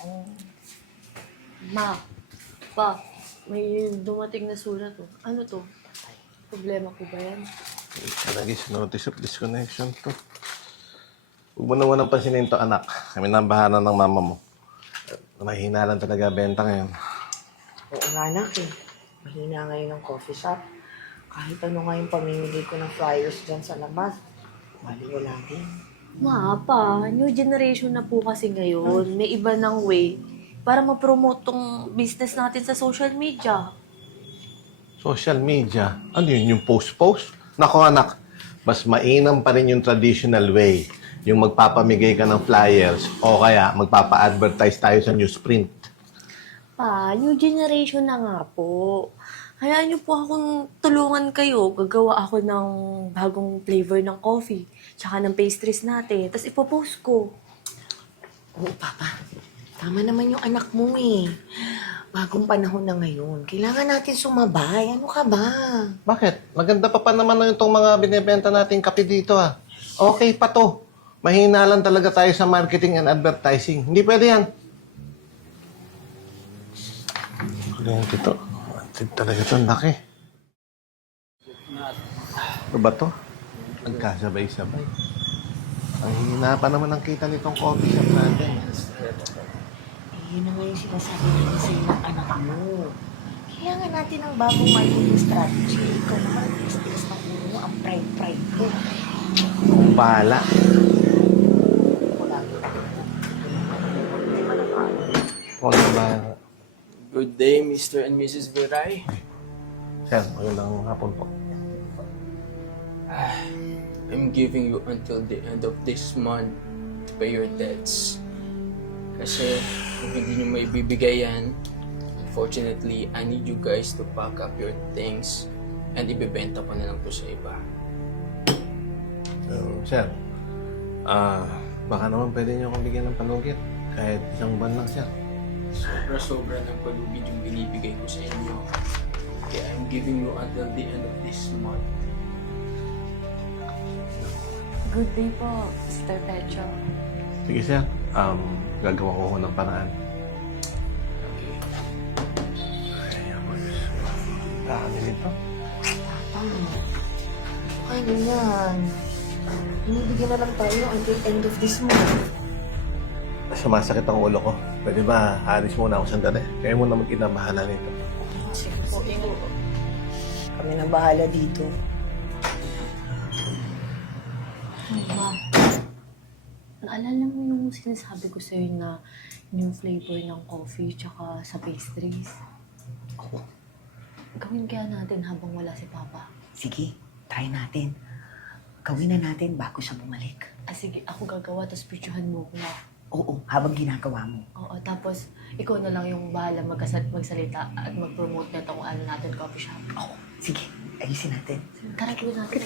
Oh. Ma, pa, may dumating na sulat oh. Ano to? Problema ko ba yan? Talagis, notice of disconnection to. Huwag mo naman ang pansinin to, anak. Kami na ang bahala ng mama mo. Mahina lang talaga benta ngayon. Oo nga, anak eh. Mahina ngayon ang coffee shop. Kahit ano nga yung pamimigay ko ng flyers dyan sa labas, wala din. Ma, pa, new generation na po kasi ngayon. May iba ng way para ma-promote tong business natin sa social media. Social media? Ano yun? Yung post-post? Nako anak, mas mainam pa rin yung traditional way. Yung magpapamigay ka ng flyers o kaya magpapa-advertise tayo sa newsprint. Pa, new generation na nga po. Hayaan niyo po akong tulungan kayo. Gagawa ako ng bagong flavor ng coffee, tsaka ng pastries natin. Tapos ipopost ko. Oo, Papa. Tama naman yung anak mo eh. Bagong panahon na ngayon. Kailangan natin sumabay. Ano ka ba? Bakit? Maganda pa naman na itong mga binibenta nating kape dito ah. Okay pa to. Mahina lang talaga tayo sa marketing and advertising. Hindi pwede yan. Ganyan ito. Antid talaga ito. Ang laki. Ano ba to? Nagkasabay-sabay. Ang hina pa naman ang kita nitong coffee shop natin. Yun na nga yung sinasabi natin sa'yo ng anak mo. Kailangan natin ng bagong marketing strategy. Ikaw naman, tiis ng ulo mo, ang pride ko. Bahala. Wala. Huwag na bahala. Good day, Mr. and Mrs. Viray. Sir, magandang hapon po. I'm giving you until the end of this month to pay your debts. Kasi kung hindi nyo maibibigay yan, unfortunately, I need you guys to pack up your things and ibebenta ko na lang to sa iba. Sir, baka naman pwede niyo akong bigyan ng palugit. Kahit isang buwan lang, sir. Sobra-sobra ng palugid yung binibigay ko sa inyo. Kaya I'm giving you until the end of this month. Good day po, Mr. Pecho. Sige, sir. Gagawa ko ng paraan. Ay, dami nito. Ay, ganyan. Binibigyan na lang tayo until end of this month. Sumasakit ang ulo ko. Pwede ba, alis muna ako sandali? Kaya mo na mag-ina bahala nito. Sige po, kami na bahala dito. Ma, naalala mo yung sinasabi ko sa'yo na yung flavor ng coffee tsaka sa pastries? Oo. Gawin kaya natin habang wala si Papa. Sige, try natin. Gawin na natin bago siya bumalik. Sige, ako gagawa, tapos picturehan mo ko na. Oo, habang ginagawa mo. Oo, tapos ikaw na lang yung bahala magsalita at mag-promote na itong ano natin, coffee shop. Oo, sige, ayusin natin. Tara, gawin natin.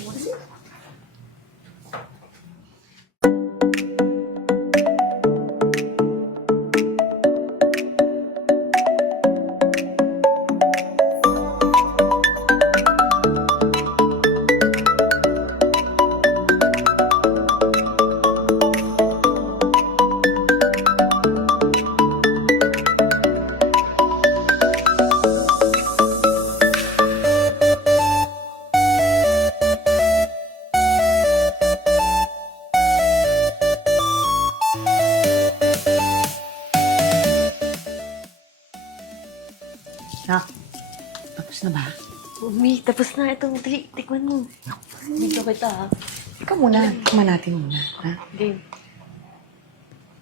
Nak, tapos na ba? Umi, tapos na itong tikman mo. Video kita, ha? Ikaw muna, tikman natin muna. Ha? Game.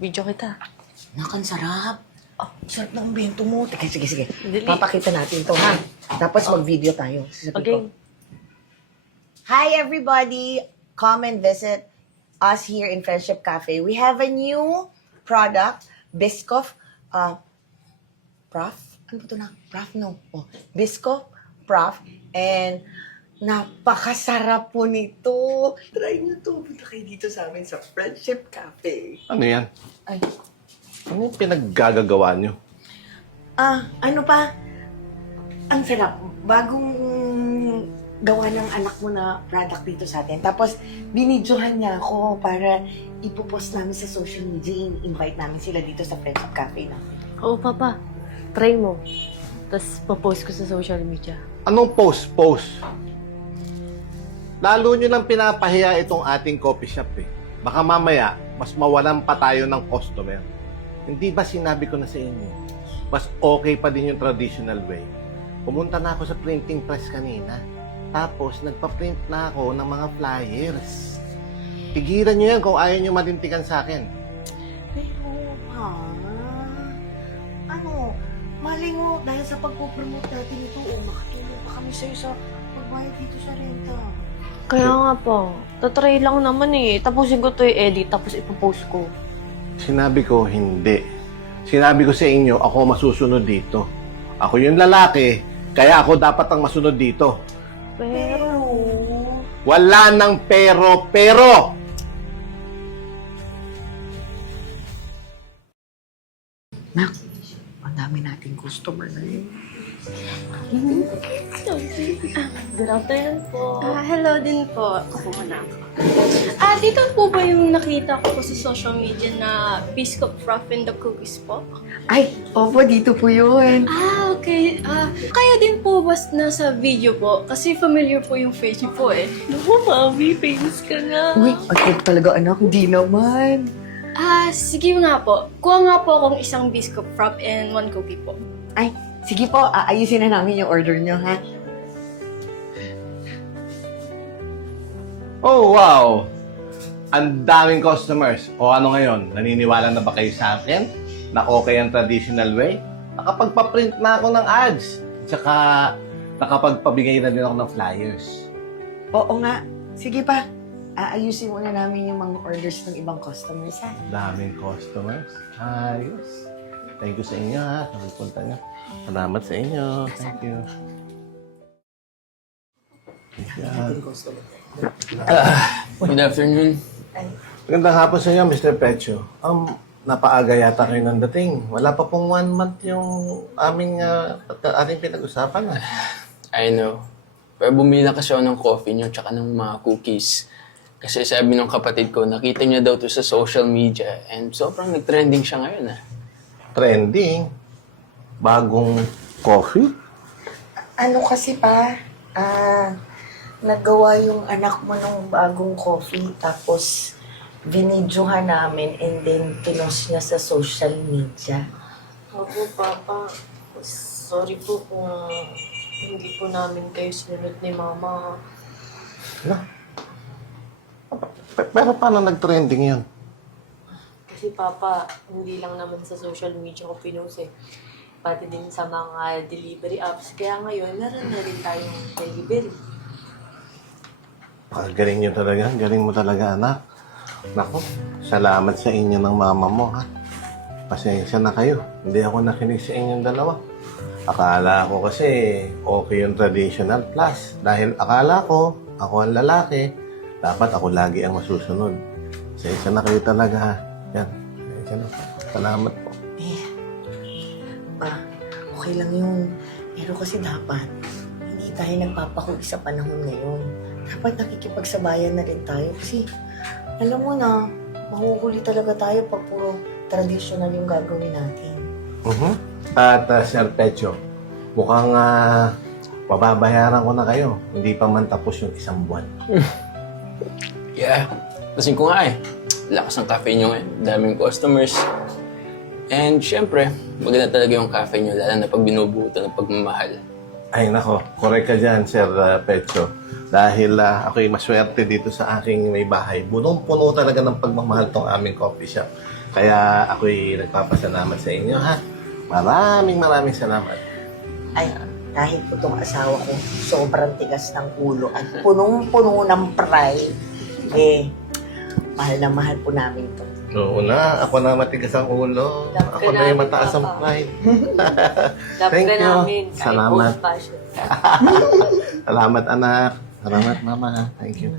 Video kita. Nak, ang sarap. Oh, sarap ng bento mo. Teka, sige. Dali. Papakita natin to, ha? Tapos mag-video tayo. Sasabihin ko. Okay. Hi, everybody. Come and visit us here in Friendship Cafe. We have a new product, Biscoff, Prof? Ano ba ito na? Prof, no. Oh, Biscoff, Prof, and napakasarap po nito. Try nyo to. Punta kayo dito sa amin sa Friendship Cafe. Ano yan? Ay, Ano yung pinaggagawa nyo? ano pa? Ang sarap. Bagong gawa ng anak mo na product dito sa atin. Tapos, binidyohan niya ako para ipopost namin sa social media. Invite namin sila dito sa Friendship Cafe namin. Oo, Papa. Try mo. Tapos, post ko sa social media. Anong post? Lalo nyo lang pinapahiya itong ating coffee shop eh. Baka mamaya, mas mawalan pa tayo ng customer. Hindi ba sinabi ko na sa inyo? Mas okay pa din yung traditional way. Pumunta na ako sa printing press kanina. Tapos, nagpa-print na ako ng mga flyers. Tigilan nyo yan kung ayaw nyo malintikan sa akin. Pero, ano, mali mo, dahil sa pagpopromote natin ito, makatulong pa kami sa'yo sa pagbayad dito sa renta. Kaya nga po. Tatry lang naman eh. Tapusin ko to i-edit, tapos ipopost ko. Sinabi ko, hindi. Sinabi ko sa inyo, ako masusunod dito. Ako yung lalaki, kaya ako dapat ang masunod dito. Pero... Wala nang pero! Nak, ang dami nating customer na yun. Good afternoon po. Hello din po. Ako na. Dito po ba yung nakita ko po sa social media na Biscuit Froth and the Cookies po? Ay, opo, dito po yun. Okay. Kaya din po ba nasa video po? Kasi familiar po yung face niyo po eh. Naku, Mami, famous ka na. Uy, agad talaga anak, hindi naman. Sige nga po. Kuha nga po akong isang Biscuit Froth and 1 cookie po. Ay, sige po, aayusin na namin yung order nyo, ha? Oh, wow! Ang daming customers. O ano ngayon, naniniwala na ba kayo sa akin na okay ang traditional way? Nakapagpa-print na ako ng ads. Tsaka nakapagpabigay na din ako ng flyers. Oo nga. Sige pa, aayusin muna namin yung mga orders ng ibang customers, ha? Daming customers. Ayos. Thank you sa inyo ha, sa pagpunta nyo. Salamat sa inyo. Thank you. Good afternoon. Magandang hapon sa inyo, Mr. Pecho. Napaaga yata kayo ng dating. Wala pa pong 1 month yung ating pinag-usapan. I know. Pero bumili na kasi ako ng coffee niyo tsaka ng mga cookies. Kasi sabi ng kapatid ko, nakita niya daw to sa social media and sobrang nag-trending siya ngayon Trending? Bagong coffee? Ano kasi pa, nagawa yung anak mo ng bagong coffee, tapos binidyohan namin and then pinost niya sa social media. Opo, Papa. Sorry po kung hindi po namin kayo sinunod ni Mama. No. Pero paano nag-trending yun? Kasi Papa, hindi lang naman sa social media ko pinost eh. Pati din sa mga delivery apps. Kaya ngayon, meron na rin tayong delivery. Galing nyo talaga. Galing mo talaga, anak. Naku, salamat sa inyo ng mama mo, ha? Pasensya na kayo. Hindi ako nakinig sa inyong dalawa. Akala ko kasi okay yung traditional plus. Dahil akala ko, ako ang lalaki, dapat ako lagi ang masusunod. Pasensya na kayo talaga, ha? Yan. Pasensya na. Salamat po. Okay lang yun. Pero kasi dapat, hindi tayo nagpapahuli sa panahon ngayon. Dapat nakikipagsabayan na rin tayo kasi alam mo na, mahuhuli talaga tayo pag puro traditional yung gagawin natin. At Sir Pecho, mukhang pababayaran ko na kayo. Hindi pa man tapos yung 1 buwan. Yeah. Lasing ko nga lakas ng cafe niyo ngayon. Daming customers. And syempre, maganda talaga yung cafe niyo, lalo na pag binubuto ng pagmamahal. Ay nako, correct ka dyan, Sir Pecho. Dahil ako'y maswerte dito sa aking may bahay. Punong-puno talaga ng pagmamahal tong aming coffee shop. Kaya ako'y nagpapasalamat sa inyo, ha? Maraming salamat. Ay, kahit po itong asawa ko, sobrang tigas ng ulo at punong-puno ng pride. Mahal na mahal po namin ito. Oo na, ako na matigas ang ulo. Love Ako ka na yung namin, mataas ang Papa. pride. Love Thank ka you. namin. Kahit Salamat. old-fashioned ka. Salamat, anak. Salamat, mama. Thank you.